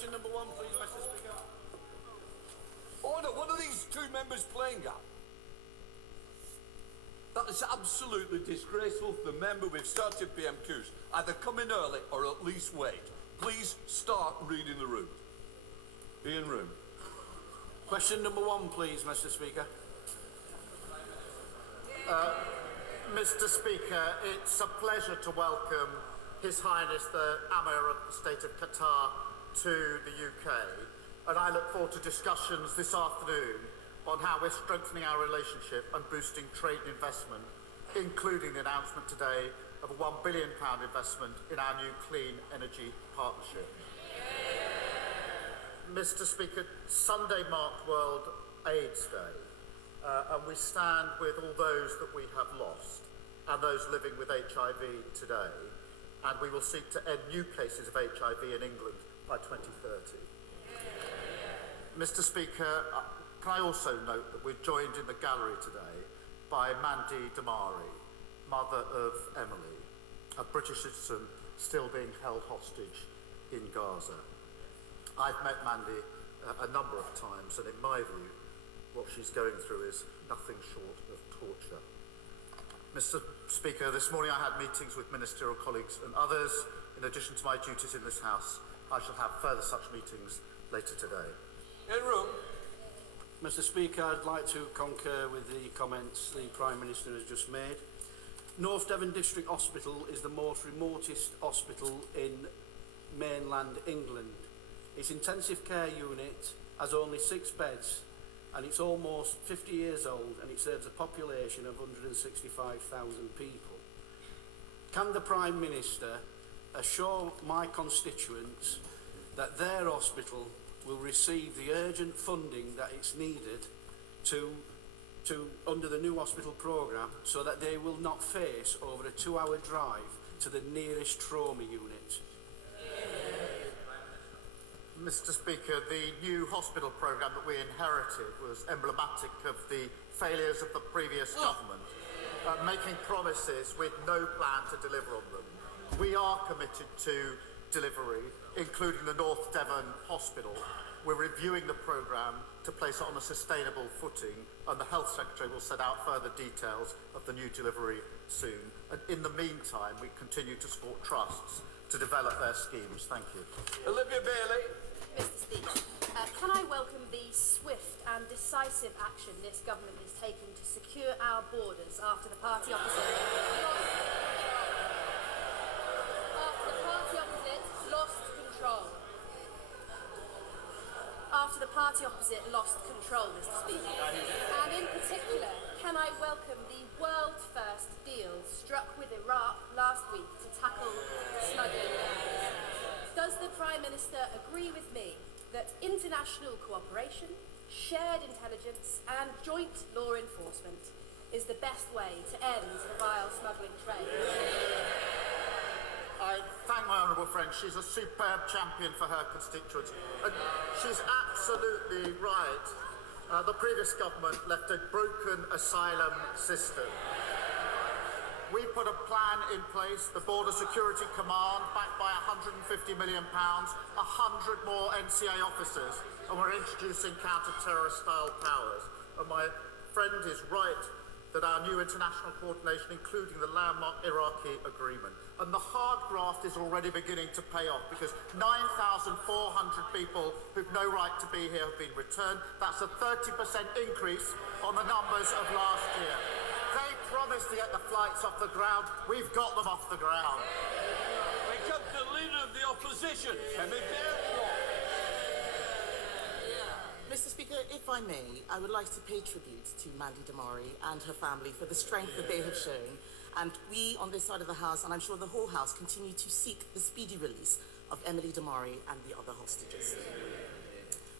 Question number one, please, Mr. Speaker. Order, what are these two members playing at? That is absolutely disgraceful for the member. We've started PMQs. Either come in early or at least wait. Please start reading the room. Be in room. Question number one, please, Mr. Speaker. Mr. Speaker, it's a pleasure to welcome His Highness the Emir of the State of Qatar to the UK, and I look forward to discussions this afternoon on how we're strengthening our relationship and boosting trade and investment, including the announcement today of a £1 billion investment in our new clean energy partnership. Mr. Speaker, Sunday marked World AIDS Day, and we stand with all those that we have lost and those living with HIV today, and we will seek to end new cases of HIV in England by 2030. Mr. Speaker, can I also note that we're joined in the gallery today by Mandy Damari, mother of Emily, a British citizen still being held hostage in Gaza. I've met Mandy a number of times, and in my view, what she's going through is nothing short of torture. Mr. Speaker, this morning I had meetings with ministerial colleagues and others. In addition to my duties in this House, I shall have further such meetings later today. In room. Mr. Speaker, I'd like to concur with the comments the Prime Minister has just made. North Devon District Hospital is the most remotest hospital in mainland England. Its intensive care unit has only 6 beds, and it's almost 50 years old, and it serves a population of 165,000 people. Can the Prime Minister assure my constituents that their hospital will receive the urgent funding that it's needed to under the new hospital programme, so that they will not face over a 2-hour drive to the nearest trauma unit? Mr. Speaker, the new hospital programme that we inherited was emblematic of the failures of the previous government, making promises with no plan to deliver on them. We are committed to delivery, including the North Devon Hospital. We're reviewing the programme to place it on a sustainable footing, and the Health Secretary will set out further details of the new delivery soon. And in the meantime, we continue to support trusts to develop their schemes. Thank you. Olivia Bailey. Mr. Speaker, can I welcome the swift and decisive action this government is taking to secure our borders after the party opposite lost control. After the party opposite lost control, Mr. Speaker. And in particular, can I welcome the world-first deal struck with Iraq last week to tackle smuggling. Does the Prime Minister agree with me that international cooperation, shared intelligence and joint law enforcement is the best way to end the vile smuggling trade? I thank my honourable friend. She's a superb champion for her constituents. And she's absolutely right. The previous government left a broken asylum system. We put a plan in place, the Border Security Command, backed by £150 million, 100 more NCA officers, and we're introducing counter-terrorist style powers. And my friend is right that our new international coordination, including the landmark Iraqi agreement, and the hard graft is already beginning to pay off, because 9,400 people who've no right to be here have been returned. That's a 30% increase on the numbers of last year. They promised to get the flights off the ground. We've got them off the ground. We come to the Leader of the Opposition, Mr. Speaker, if I may, I would like to pay tribute to Mandy Damari and her family for the strength that they have shown. And we on this side of the House, and I'm sure the whole House, continue to seek the speedy release of Emily Damari and the other hostages.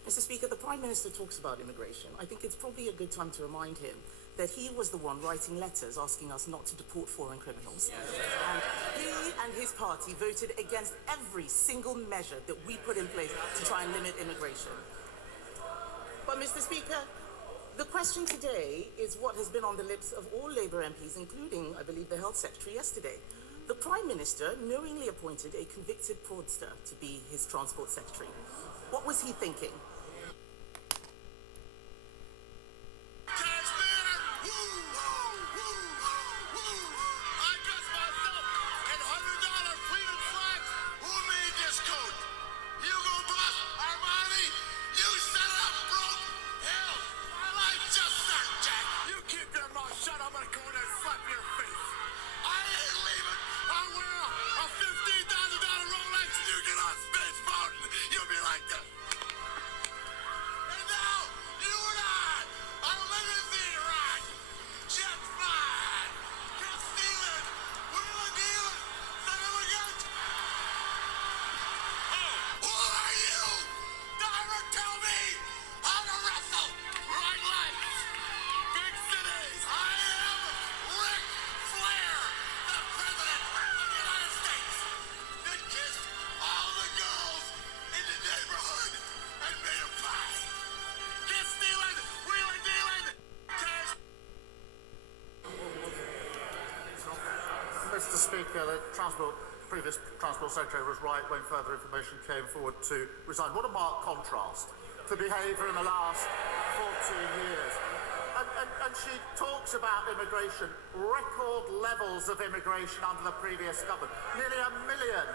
Mr. Speaker, the Prime Minister talks about immigration. I think it's probably a good time to remind him that he was the one writing letters asking us not to deport foreign criminals. And he and his party voted against every single measure that we put in place to try and limit immigration. But, Mr. Speaker, the question today is what has been on the lips of all Labour MPs, including, I believe, the Health Secretary yesterday. The Prime Minister knowingly appointed a convicted fraudster to be his Transport Secretary. What was he thinking? Mr. Speaker, the previous Transport Secretary was right when further information came forward to resign. What a marked contrast to behaviour in the last 14 years. And she talks about immigration, record levels of immigration under the previous government, nearly 1 million.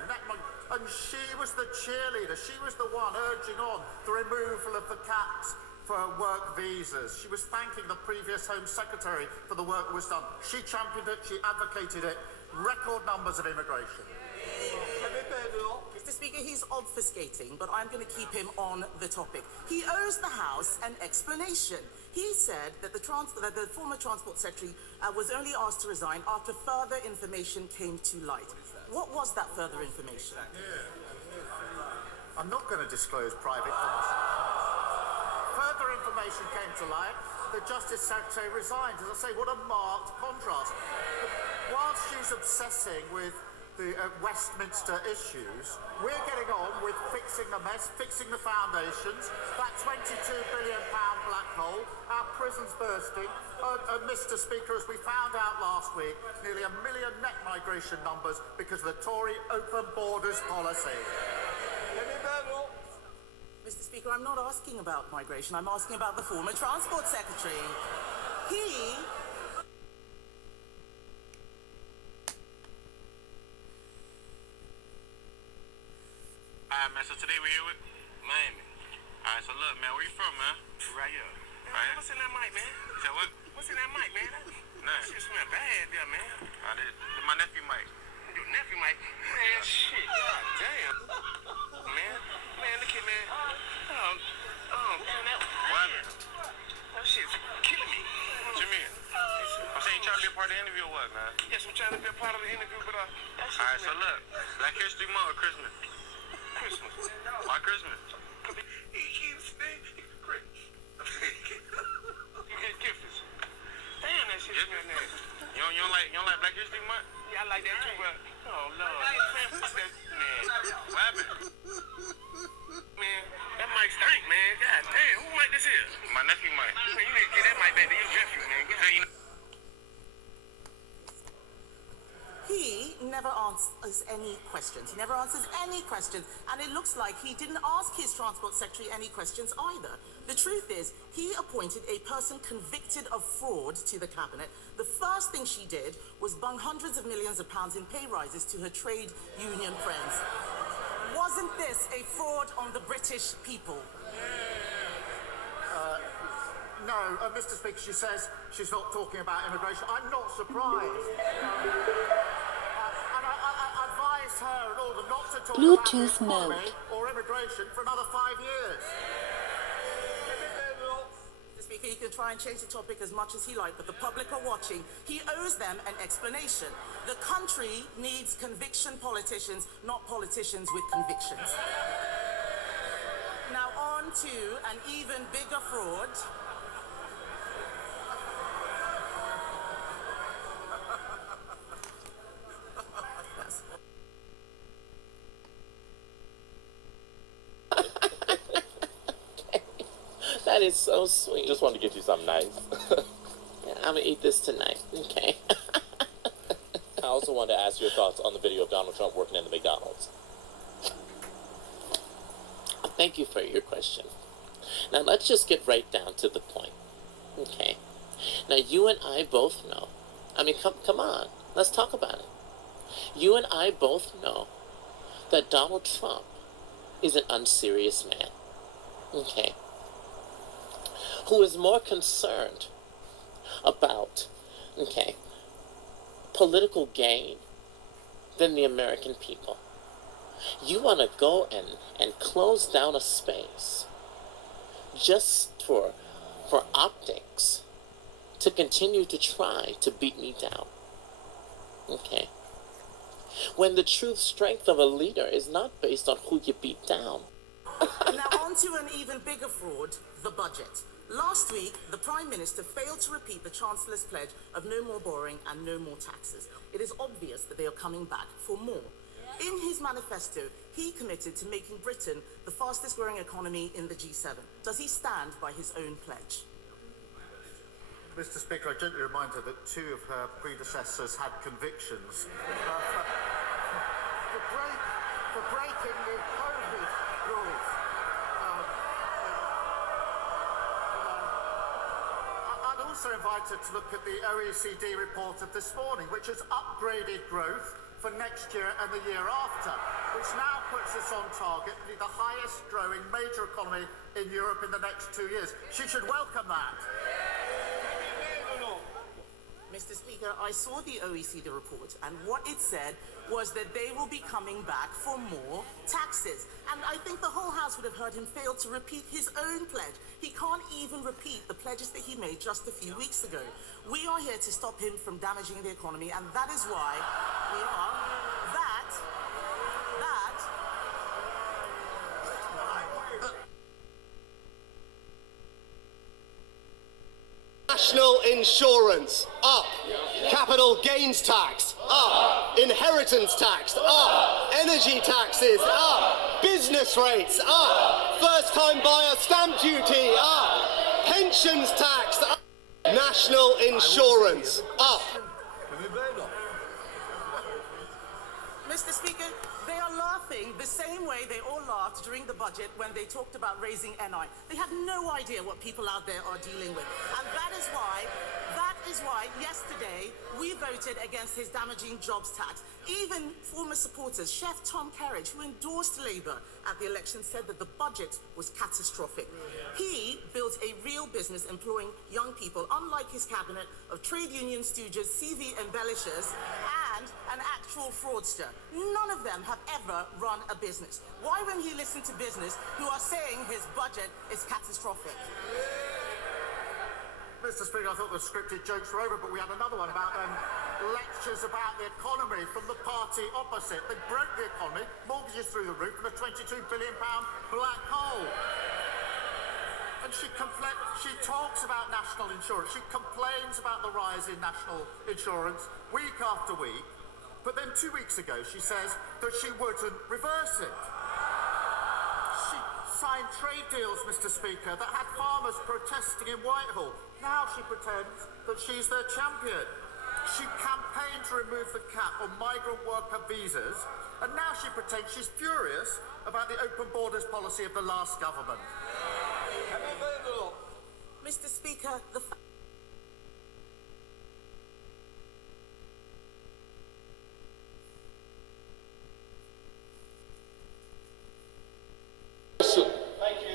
And she was the cheerleader. She was the one urging on the removal of the caps for work visas. She was thanking the previous Home Secretary for the work that was done. She championed it, she advocated it. Record numbers of immigration. Mr. Speaker, he's obfuscating, but I'm going to keep him on the topic. He owes the House an explanation. He said that the former Transport Secretary was only asked to resign after further information came to light. What was that further information? I'm not going to disclose private conversations. Further information came to light. The Justice Secretary resigned. As I say, what a marked contrast. Whilst she's obsessing with the Westminster issues, we're getting on with fixing the mess, fixing the foundations, that £22 billion black hole, our prisons bursting, and Mr. Speaker, as we found out last week, nearly 1 million net migration numbers because of the Tory open borders policy. Mr. Speaker, I'm not asking about migration, I'm asking about the former Transport Secretary. Alright, man, so today we're here with Miami. Alright, so look, man, where you from, man? Right here. Right here? What's in that mic, man? You said what? What's in that mic, man? Nah. That shit smell bad there, man. This my nephew Mike. Your nephew Mike? Man, shit, god damn. Man, look at man. Man, that what? That shit's killing me. What you mean? I'm saying you trying to be a part of the interview or what, man? Yes, I'm trying to be a part of the interview, but that shit. Alright, so look, Black History Month or Christmas? Christmas. Why Christmas? He keeps saying Christmas. You get gifts. Damn, that shit's good nasty. You don't like Black History Month? Yeah, I like that too, but oh Lord, man, fuck that, man. What happened? Man, that mic stink, man. God damn, who mic this is? My nephew mic. Man, you need to get that mic back to your nephew, man. He never answers any questions. He never answers any questions. And it looks like he didn't ask his Transport Secretary any questions either. The truth is, he appointed a person convicted of fraud to the cabinet. The first thing she did was bung hundreds of millions of pounds in pay rises to her trade union friends. Wasn't this a fraud on the British people? No, Mr. Speaker, she says she's not talking about immigration. I'm not surprised. And I advise her and all of them not to talk Bluetooth about mode. or immigration for another 5 years. Mr. Speaker, he can try and change the topic as much as he likes, but the public are watching. He owes them an explanation. The country needs conviction politicians, not politicians with convictions. Now on to an even bigger fraud. That is so sweet. Just wanted to get you something nice. I'm gonna eat this tonight. Okay. How also wanted to ask your thoughts on the video of Donald Trump working in the McDonald's. Thank you for your question. Now let's just get right down to the point. Okay. Now you and I both know. I mean, come on. Let's talk about it. You and I both know that Donald Trump is an unserious man. Okay. Who is more concerned about, okay, political gain than the American people. You want to go and close down a space just for optics to continue to try to beat me down. Okay. When the true strength of a leader is not based on who you beat down. Now on to an even bigger fraud, the budget. Last week, the Prime Minister failed to repeat the Chancellor's pledge of no more borrowing and no more taxes. It is obvious that they are coming back for more. In his manifesto, he committed to making Britain the fastest growing economy in the G7. Does he stand by his own pledge? Mr. Speaker, I gently remind her that two of her predecessors had convictions for breaking the COVID rules. I'd also invite her to look at the OECD report of this morning, which has upgraded growth for next year and the year after, which now puts us on target to be the highest growing major economy in Europe in the next 2 years. She should welcome that. Mr. Speaker, I saw the OECD report, and what it said was that they will be coming back for more taxes. And I think the whole House would have heard him fail to repeat his own pledge. He can't even repeat the pledges that he made just a few weeks ago. We are here to stop him from damaging the economy, and that is why we are National insurance, up. Capital gains tax, up. Inheritance tax, up. Energy taxes, up. Business rates, up. First time buyer stamp duty, up. Pensions tax, up. National insurance, up. Mr. Speaker, they are laughing the same way they all laughed during the budget when they talked about raising NI. They have no idea what people out there are dealing with. And that is why yesterday we voted against his damaging jobs tax. Even former supporters, Chef Tom Kerridge, who endorsed Labour at the election, said that the budget was catastrophic. He built a real business employing young people, unlike his cabinet of trade union stooges, CV embellishers, and an actual fraudster. None of them have ever run a business. Why won't he listen to business who are saying his budget is catastrophic? Mr. Speaker, I thought the scripted jokes were over, but we had another one about lectures about the economy from the party opposite. They broke the economy, mortgages through the roof, and a £22 billion black hole. And she talks about national insurance. She complains about the rise in national insurance week after week. But then 2 weeks ago, she says that she wouldn't reverse it. She signed trade deals, Mr. Speaker, that had farmers protesting in Whitehall. Now she pretends that she's their champion. She campaigned to remove the cap on migrant worker visas, and now she pretends she's furious about the open borders policy of the last government. Mr. Speaker, the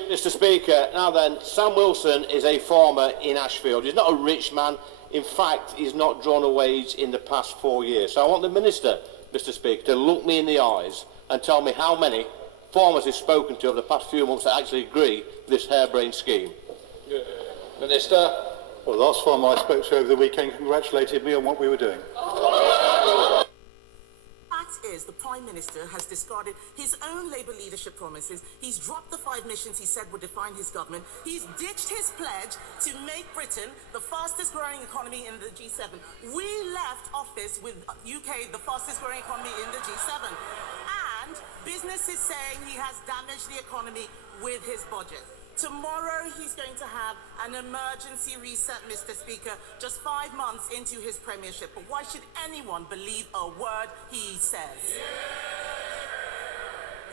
Mr. Speaker, now then, Sam Wilson is a farmer in Ashfield. He's not a rich man. In fact, he's not drawn a wage in the past 4 years. So I want the Minister, Mr. Speaker, to look me in the eyes and tell me how many farmers he's spoken to over the past few months that actually agree with this harebrained scheme. Minister. Well, the last farmer I spoke to over the weekend congratulated me on what we were doing. Is the Prime Minister has discarded his own Labour leadership promises. He's dropped the 5 missions he said would define his government. He's ditched his pledge to make Britain the fastest growing economy in the G7. We left office with UK the fastest growing economy in the G7. And business is saying he has damaged the economy with his budget. Tomorrow he's going to have an emergency reset, Mr. Speaker, just 5 months into his premiership. But why should anyone believe a word he says?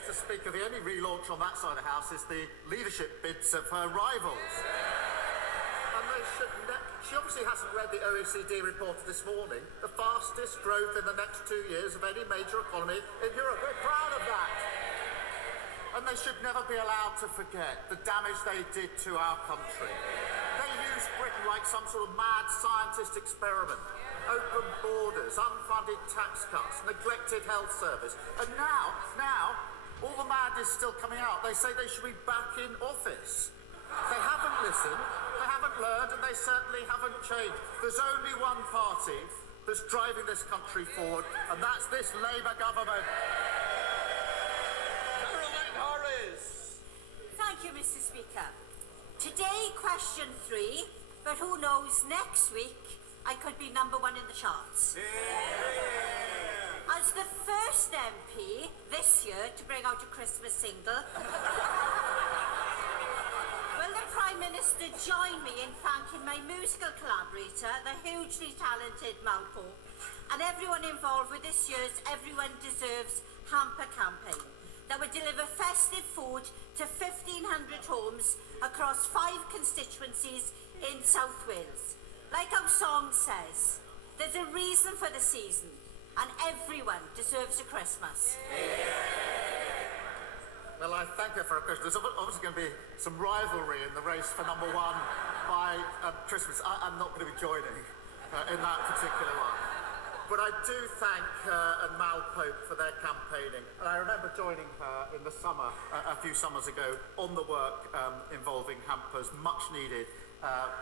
Mr. Speaker, the only relaunch on that side of the House is the leadership bids of her rivals. And she obviously hasn't read the OECD report this morning, the fastest growth in the next 2 years of any major economy in Europe. We're proud of that. And they should never be allowed to forget the damage they did to our country. They used Britain like some sort of mad scientist experiment. Open borders, unfunded tax cuts, neglected health service. And now, all the madness is still coming out. They say they should be back in office. They haven't listened, they haven't learned, and they certainly haven't changed. There's only one party that's driving this country forward, and that's this Labour government. Thank you, Mr. Speaker. Today, question 3, but who knows, next week I could be number 1 in the charts. As the first MP this year to bring out a Christmas single, will the Prime Minister join me in thanking my musical collaborator, the hugely talented Mal Pope, and everyone involved with this year's Everyone Deserves hamper campaign that would deliver festive food to 1,500 homes across 5 constituencies in South Wales. Like our song says, there's a reason for the season, and everyone deserves a Christmas. Well, I thank her for a question. There's obviously going to be some rivalry in the race for number 1 by Christmas. I'm not going to be joining in that particular one. But I do thank her and Mal Pope for their campaigning. And I remember joining her in the summer, a few summers ago, on the work involving hampers, much needed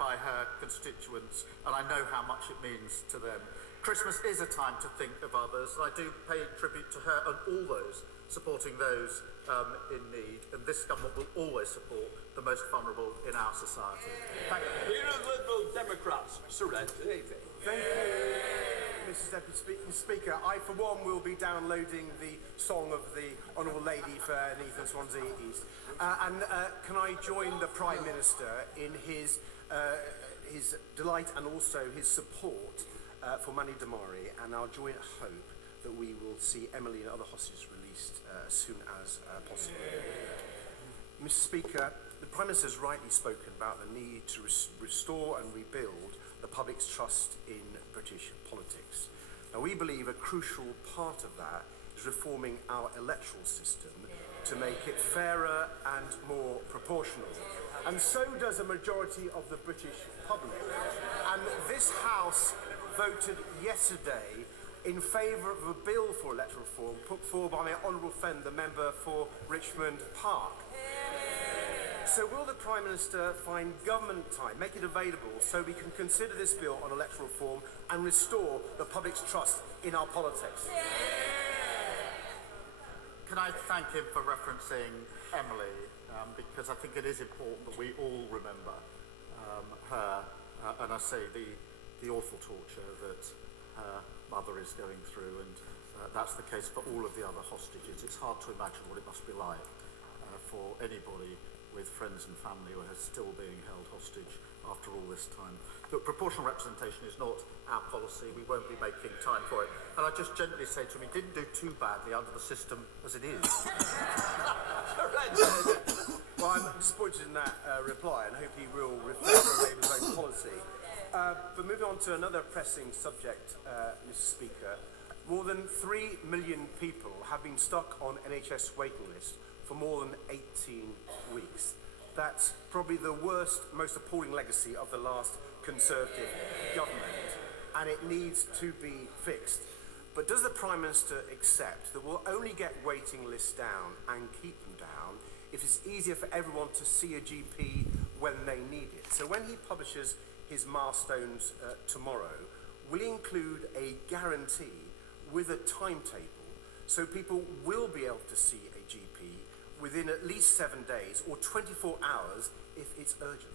by her constituents. And I know how much it means to them. Christmas is a time to think of others. And I do pay tribute to her and all those supporting those in need. And this government will always support the most vulnerable in our society. Thank you. Here are Liberal Democrats. Surrender. Thank you, Mrs. Deputy Speaker. I, for one, will be downloading the song of the Honourable Lady for Neath and Swansea East. Can I join the Prime Minister in his delight and also his support for Mandy Damari, and our joint hope that we will see Emily and other hostages released as soon as possible. Mr. Speaker, the Prime Minister has rightly spoken about the need to restore and rebuild the public's trust in British politics. Now, we believe a crucial part of that is reforming our electoral system to make it fairer and more proportional. And so does a majority of the British public. And this House voted yesterday in favour of a bill for electoral reform put forward by my honourable friend, the member for Richmond Park. So will the Prime Minister find government time, make it available, so we can consider this bill on electoral reform and restore the public's trust in our politics? Can I thank him for referencing Emily, because I think it is important that we all remember her, and I say the awful torture that her mother is going through, and that's the case for all of the other hostages. It's hard to imagine what it must be like for anybody with friends and family who are still being held hostage after all this time. But proportional representation is not our policy. We won't be making time for it. And I just gently say to him, he didn't do too badly under the system as it is. Well, I'm disappointed in that reply and hope he will reflect on Labour's own policy. But moving on to another pressing subject, Mr. Speaker, more than 3 million people have been stuck on NHS waiting lists for more than 18 weeks. That's probably the worst, most appalling legacy of the last Conservative government, and it needs to be fixed. But does the Prime Minister accept that we'll only get waiting lists down and keep them down if it's easier for everyone to see a GP when they need it? So when he publishes his milestones tomorrow, will he include a guarantee with a timetable so people will be able to see a GP within at least 7 days or 24 hours if it's urgent?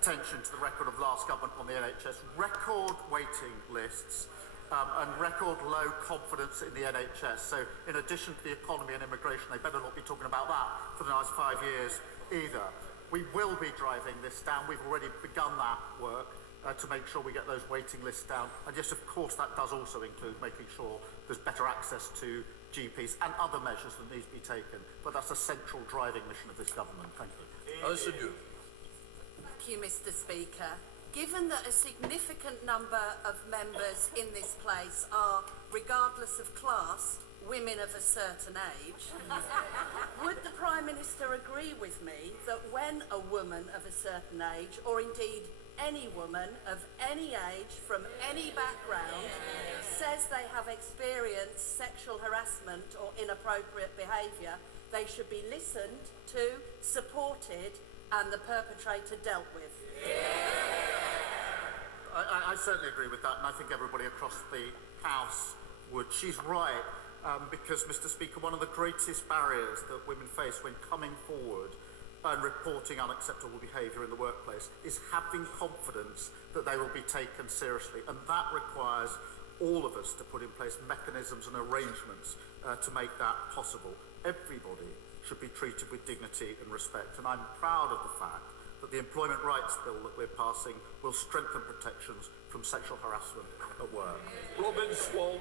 attention to the record of last government on the NHS. Record waiting lists and record low confidence in the NHS. So in addition to the economy and immigration, they better not be talking about that for the next 5 years either. We will be driving this down. We've already begun that work to make sure we get those waiting lists down. And yes, of course, that does also include making sure there's better access to GPs and other measures that need to be taken. But that's a central driving mission of this government. Thank you. Alison, you. Thank you, Mr. Speaker. Given that a significant number of members in this place are, regardless of class, women of a certain age, would the Prime Minister agree with me that when a woman of a certain age, or indeed any woman of any age from any background, says they have experienced sexual harassment or inappropriate behaviour, they should be listened to, supported, and the perpetrator dealt with? I certainly agree with that, and I think everybody across the House would. She's right, because, Mr. Speaker, one of the greatest barriers that women face when coming forward and reporting unacceptable behaviour in the workplace is having confidence that they will be taken seriously, and that requires all of us to put in place mechanisms and arrangements to make that possible. Everybody should be treated with dignity and respect, and I'm proud of the fact that the Employment Rights Bill that we're passing will strengthen protections from sexual harassment at work. Robin Swan.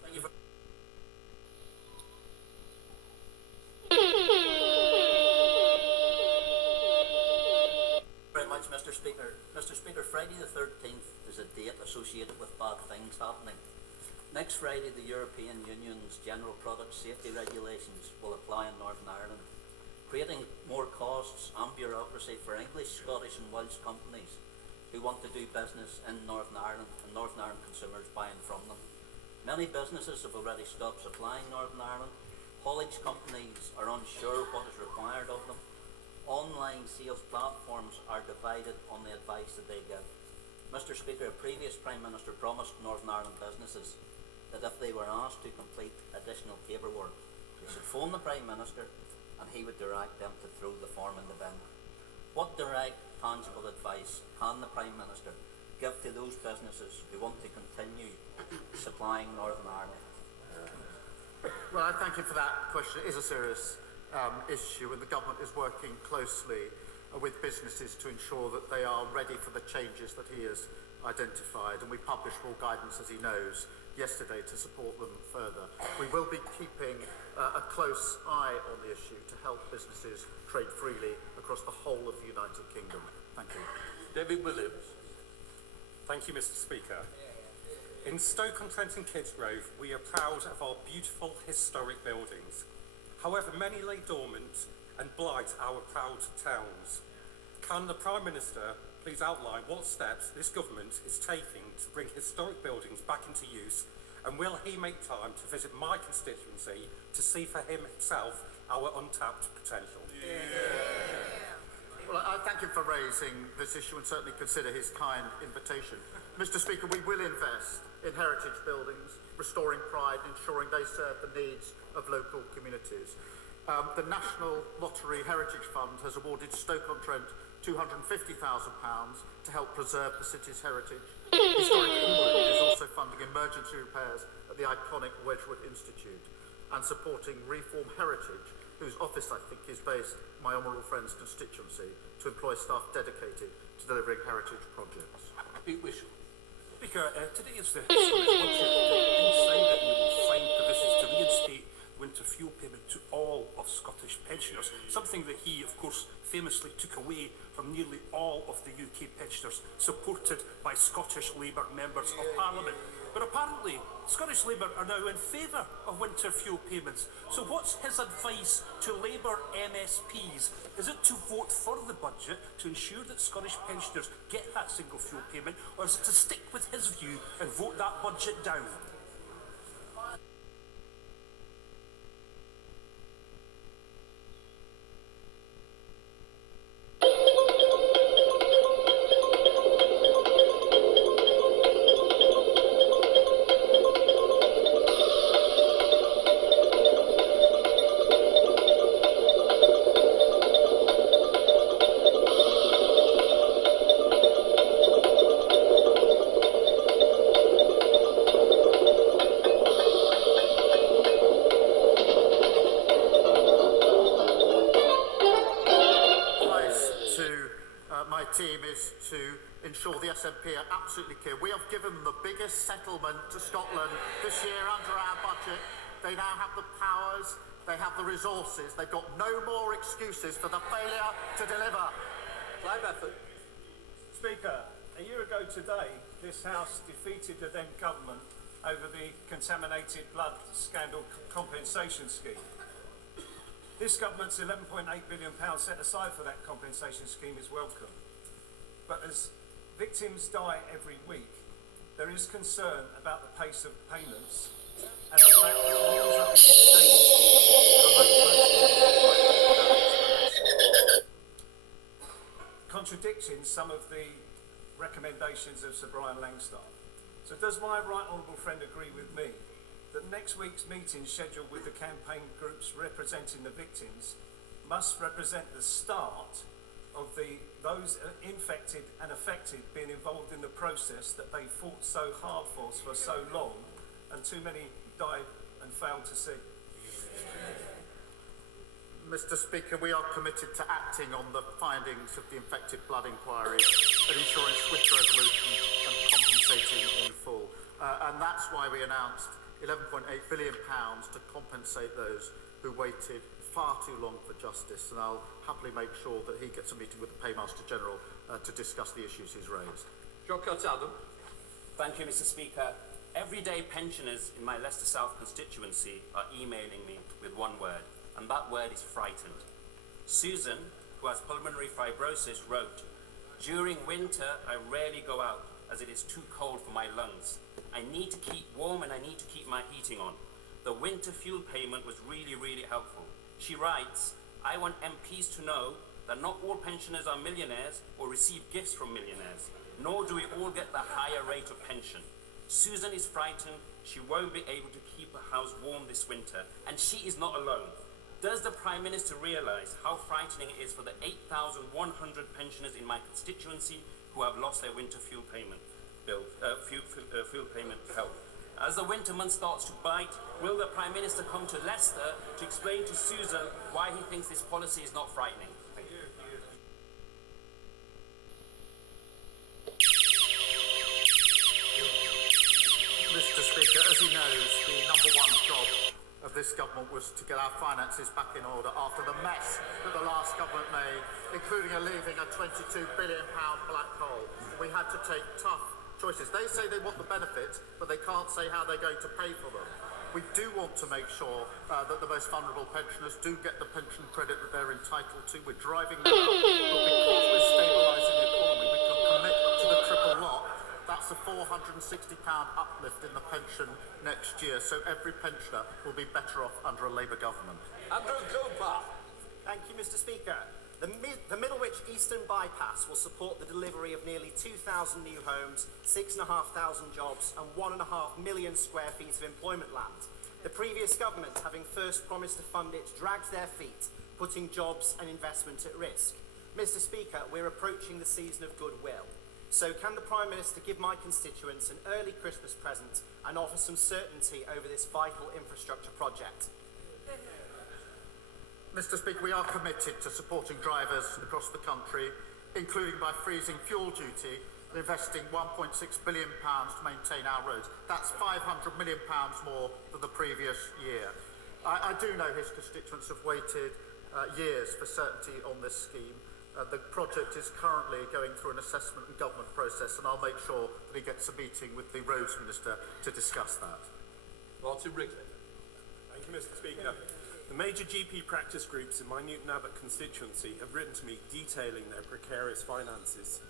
Thank you very much, Mr. Speaker. Mr. Speaker, Friday the 13th is a date associated with bad things happening. Next Friday, the European Union's General Product Safety Regulations will apply in Northern Ireland, creating more costs and bureaucracy for English, Scottish and Welsh companies who want to do business in Northern Ireland and Northern Ireland consumers buying from them. Many businesses have already stopped supplying Northern Ireland. Haulage companies are unsure what is required of them. Online sales platforms are divided on the advice that they give. Mr. Speaker, a previous Prime Minister promised Northern Ireland businesses that if they were asked to complete additional paperwork, they should phone the Prime Minister and he would direct them to throw the form in the bin. What direct, tangible advice can the Prime Minister give to those businesses who want to continue supplying Northern Ireland? Well, I thank you for that question. It is a serious issue, and the government is working closely with businesses to ensure that they are ready for the changes that he has identified, and we published full guidance, as he knows, yesterday to support them further. We will be keeping a close eye on the issue to help businesses trade freely across the whole of the United Kingdom. Thank you. David Williams. Thank you, Mr. Speaker. In Stoke-on-Trent and Kidsgrove, we are proud of our beautiful historic buildings. However, many lay dormant and blight our proud towns. Can the Prime Minister please outline what steps this government is taking to bring historic buildings back into use, and will he make time to visit my constituency to see for himself our untapped potential? Well, I thank him for raising this issue and certainly consider his kind invitation. Mr. Speaker, we will invest in heritage buildings, restoring pride, ensuring they serve the needs of local communities. The National Lottery Heritage Fund has awarded Stoke-on-Trent £250,000 to help preserve the city's heritage. Historic England is also funding emergency repairs at the iconic Wedgwood Institute and supporting Reform Heritage, whose office, I think, is based in my honourable friend's constituency, to employ staff dedicated to delivering heritage projects. Pete Wishel. Speaker, today is the Scottish budget. Inside it, you will find provisions to reinstate winter fuel payment to all of Scottish pensioners, something that he, of course, famously took away from nearly all of the UK pensioners, supported by Scottish Labour members of Parliament. But apparently, Scottish Labour are now in favour of winter fuel payments. So what's his advice to Labour MSPs? Is it to vote for the budget to ensure that Scottish pensioners get that single fuel payment, or is it to stick with his view and vote that budget down? my team is to ensure the SNP are absolutely clear. We have given them the biggest settlement to Scotland this year under our budget. They now have the powers, they have the resources, they've got no more excuses for the failure to deliver. Clive effort. Speaker, a year ago today, this House defeated the then government over the contaminated blood scandal compensation scheme. This government's £11.8 billion set aside for that compensation scheme is welcome. But as victims die every week, there is concern about the pace of payments and the fact that rules are being changed to contradicting some of the recommendations of Sir Brian Langstaff. So does my right honourable friend agree with me that next week's meeting scheduled with the campaign groups representing the victims must represent the start of those infected and affected being involved in the process that they fought so hard for so long and too many died and failed to see? Mr. Speaker, we are committed to acting on the findings of the infected blood inquiry and ensuring swift resolution and compensating in full. And that's why we announced £11.8 billion to compensate those who waited far too long for justice. And I'll happily make sure that he gets a meeting with the Paymaster General to discuss the issues he's raised. John Adam. Thank you, Mr. Speaker. Everyday pensioners in my Leicester South constituency are emailing me with one word, and that word is frightened. Susan, who has pulmonary fibrosis, wrote, "During winter, I rarely go out as it is too cold for my lungs. I need to keep warm and I need to keep my heating on. The winter fuel payment was really, really helpful." She writes, "I want MPs to know that not all pensioners are millionaires or receive gifts from millionaires, nor do we all get the higher rate of pension. Susan is frightened. She won't be able to keep her house warm this winter, and she is not alone. Does the Prime Minister realise how frightening it is for the 8,100 pensioners in my constituency who have lost their winter fuel payment fuel payment help? As the winter month starts to bite, will the Prime Minister come to Leicester to explain to Susan why he thinks this policy is not frightening?" Thank you. Mr. Speaker, as he knows, the number one job of this government was to get our finances back in order after the mess that the last government made, including leaving a £22 billion black hole. We had to take tough choices. They say they want the benefits, but they can't say how they're going to pay for them. We do want to make sure that the most vulnerable pensioners do get the pension credit that they're entitled to. We're driving that up, but because we're stabilising the economy, we can commit to the triple lock. That's a £460 uplift in the pension next year, so every pensioner will be better off under a Labour government. Andrew Cooper. Thank you, Mr. Speaker. The Middlewich Eastern Bypass will support the delivery of nearly 2,000 new homes, 6,500 jobs and 1.5 million square feet of employment land. The previous government, having first promised to fund it, dragged their feet, putting jobs and investment at risk. Mr. Speaker, we're approaching the season of goodwill. So can the Prime Minister give my constituents an early Christmas present and offer some certainty over this vital infrastructure project? Mr. Speaker, we are committed to supporting drivers across the country, including by freezing fuel duty and investing £1.6 billion to maintain our roads. That's £500 million more than the previous year. I do know his constituents have waited years for certainty on this scheme. The project is currently going through an assessment and government process, and I'll make sure that he gets a meeting with the Roads Minister to discuss that. Martin Wrigley. Thank you, Mr. Speaker. The major GP practice groups in my Newton Abbot constituency have written to me detailing their precarious finances,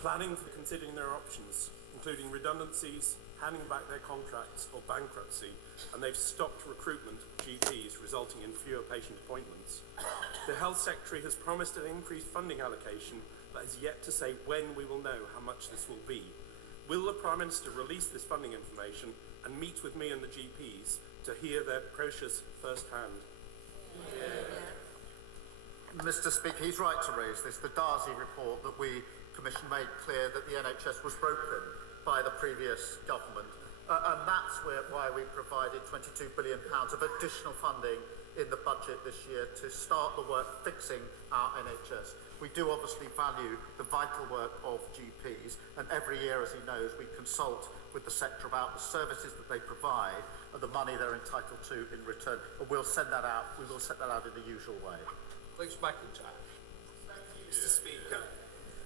planning for considering their options, including redundancies, handing back their contracts or bankruptcy, and they've stopped recruitment of GPs, resulting in fewer patient appointments. The Health Secretary has promised an increased funding allocation, but has yet to say when we will know how much this will be. Will the Prime Minister release this funding information and meet with me and the GPs to hear their precious first-hand? Mr. Speaker, he's right to raise this. The Darcy report that we commissioned made clear that the NHS was broken by the previous government, and that's why we provided £22 billion of additional funding in the budget this year to start the work fixing our NHS. We do obviously value the vital work of GPs, and every year, as he knows, we consult with the sector about the services that they provide and the money they're entitled to in return. And we'll send that out. We will set that out in the usual way. Thanks, McIntyre. Mr. Speaker,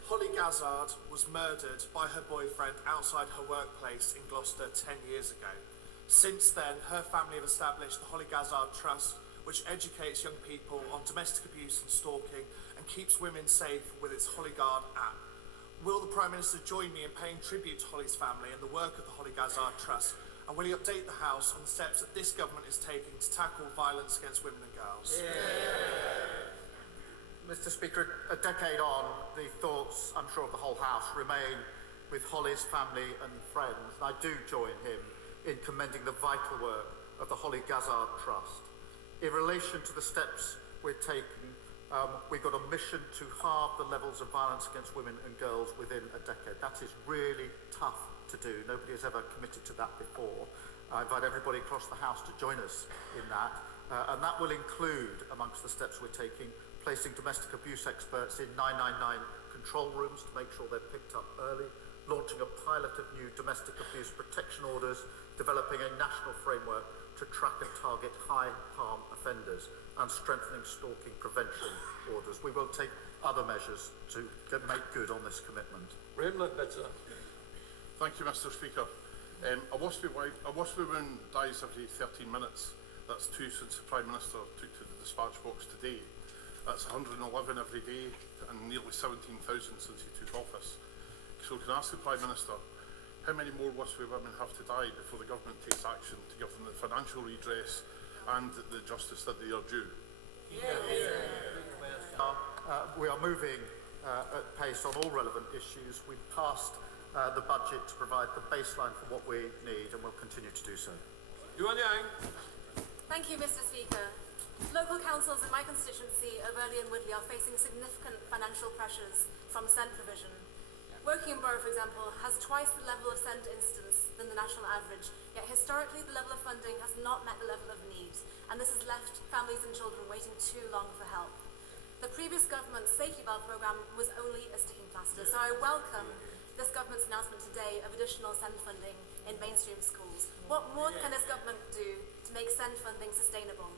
Holly Gazzard was murdered by her boyfriend outside her workplace in Gloucester 10 years ago. Since then, her family have established the Holly Gazzard Trust, which educates young people on domestic abuse and stalking and keeps women safe with its Hollyguard app. Will the Prime Minister join me in paying tribute to Holly's family and the work of the Holly Gazzard Trust? And will he update the House on the steps that this government is taking to tackle violence against women and girls? Mr. Speaker, a decade on, the thoughts, I'm sure, of the whole House remain with Holly's family and friends. I do join him in commending the vital work of the Holly Gazzard Trust. In relation to the steps we're taking, we've got a mission to halve the levels of violence against women and girls within a decade. That is really tough to do. Nobody has ever committed to that before. I invite everybody across the House to join us in that. And that will include, amongst the steps we're taking, placing domestic abuse experts in 999 control rooms to make sure they're picked up early, launching a pilot of new domestic abuse protection orders, developing a national framework to track and target high harm offenders, and strengthening stalking prevention orders. We will take other measures to make good on this commitment. Graham Ledbetter. Thank you, Mr. Speaker. A waspy woman dies every 13 minutes. That's 2 since the Prime Minister took to the dispatch box today. That's 111 every day and nearly 17,000 since he took office. So can I ask the Prime Minister, how many more waspy women have to die before the government takes action to give them the financial redress and the justice that they are due? We are moving at pace on all relevant issues. We've passed the budget to provide the baseline for what we need, and we'll continue to do so. Yuan Yang. Thank you, Mr. Speaker. Local councils in my constituency of Earley and Woodley are facing significant financial pressures from SEND provision. Woking Borough, for example, has twice the level of SEND instance than the national average, yet historically the level of funding has not met the level of need, and this has left families and children waiting too long for help. The previous government's safety valve programme was only a sticking plaster, so I welcome this government's announcement today of additional SEND funding in mainstream schools. What more can this government do to make SEND funding sustainable?